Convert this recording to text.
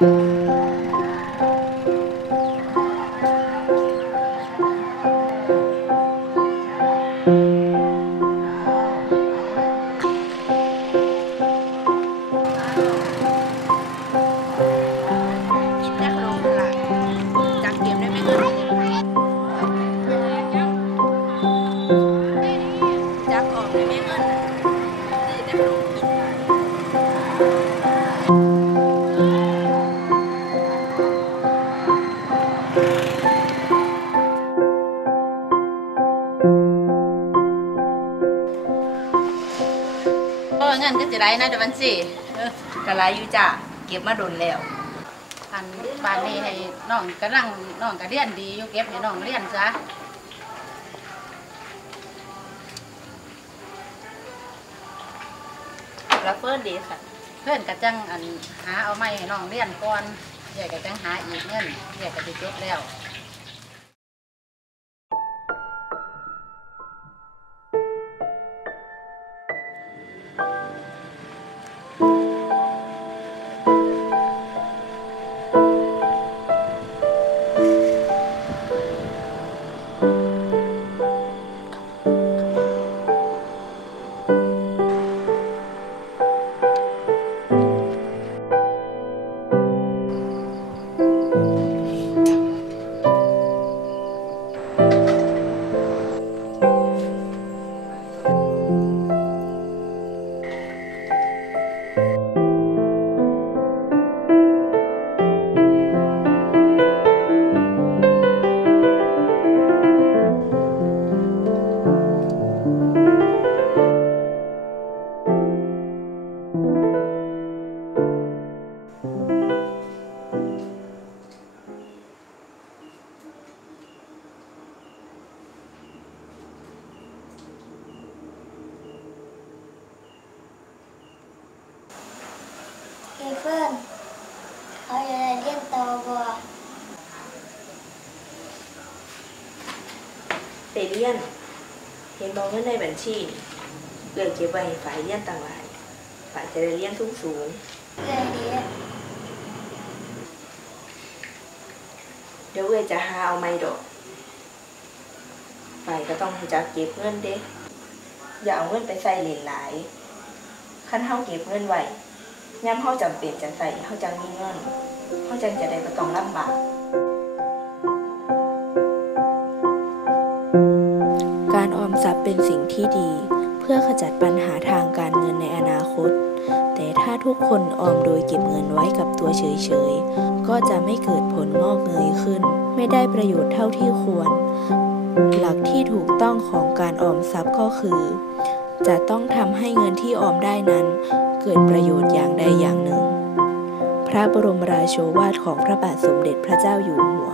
กิน เงินก็จะได้นะเดี๋ยวมันสิเออกะไรอยู่จ้ะเก็บมาโดนแล้วอันบานนี้ให้น้องกำลังน้องก็เรียนดีอยู่เก็บให้น้องเรียนซะรับเฟิร์นดีค่ะ เพื่อนก็จังอันหาเอาไม้ให้น้องเรียนก่อนใหญ่ก็จังหาอีกเงินใหญ่ก็จะจบแล้ว เอเฟิร์นเขาจะได้เรียนต่อบ่เต ฝ่ายเลี้ยนต่างหลายฝ่ายจะได้เลี้ยนสูงสูงเดี๋ยวเอ้ยจะหาเอาไม่ดอกฝ่ายก็ต้องจักเก็บเงินเด้อย่าเอาเงินไปใส่เหรียญหลายคันเฮาเก็บเงินไว้ย่ำเฮาจำเป็นจะใส่เฮาจังมีเงินเฮาจังจะได้บ่ต้องลำบากการออมทรัพย์เป็นสิ่งที่ดี เพื่อขจัดปัญหาทาง ทุกคนออมโดยเก็บเงินไว้กับตัวเฉยๆ ก็จะไม่เกิดผลงอกเงยขึ้น ไม่ได้ประโยชน์เท่าที่ควร หลักที่ถูกต้องของการออมทรัพย์ก็คือ จะต้องทำให้เงินที่ออมได้นั้น เกิดประโยชน์อย่างใดอย่างหนึ่ง พระบรมราโชวาทของพระบาทสมเด็จพระเจ้าอยู่หัว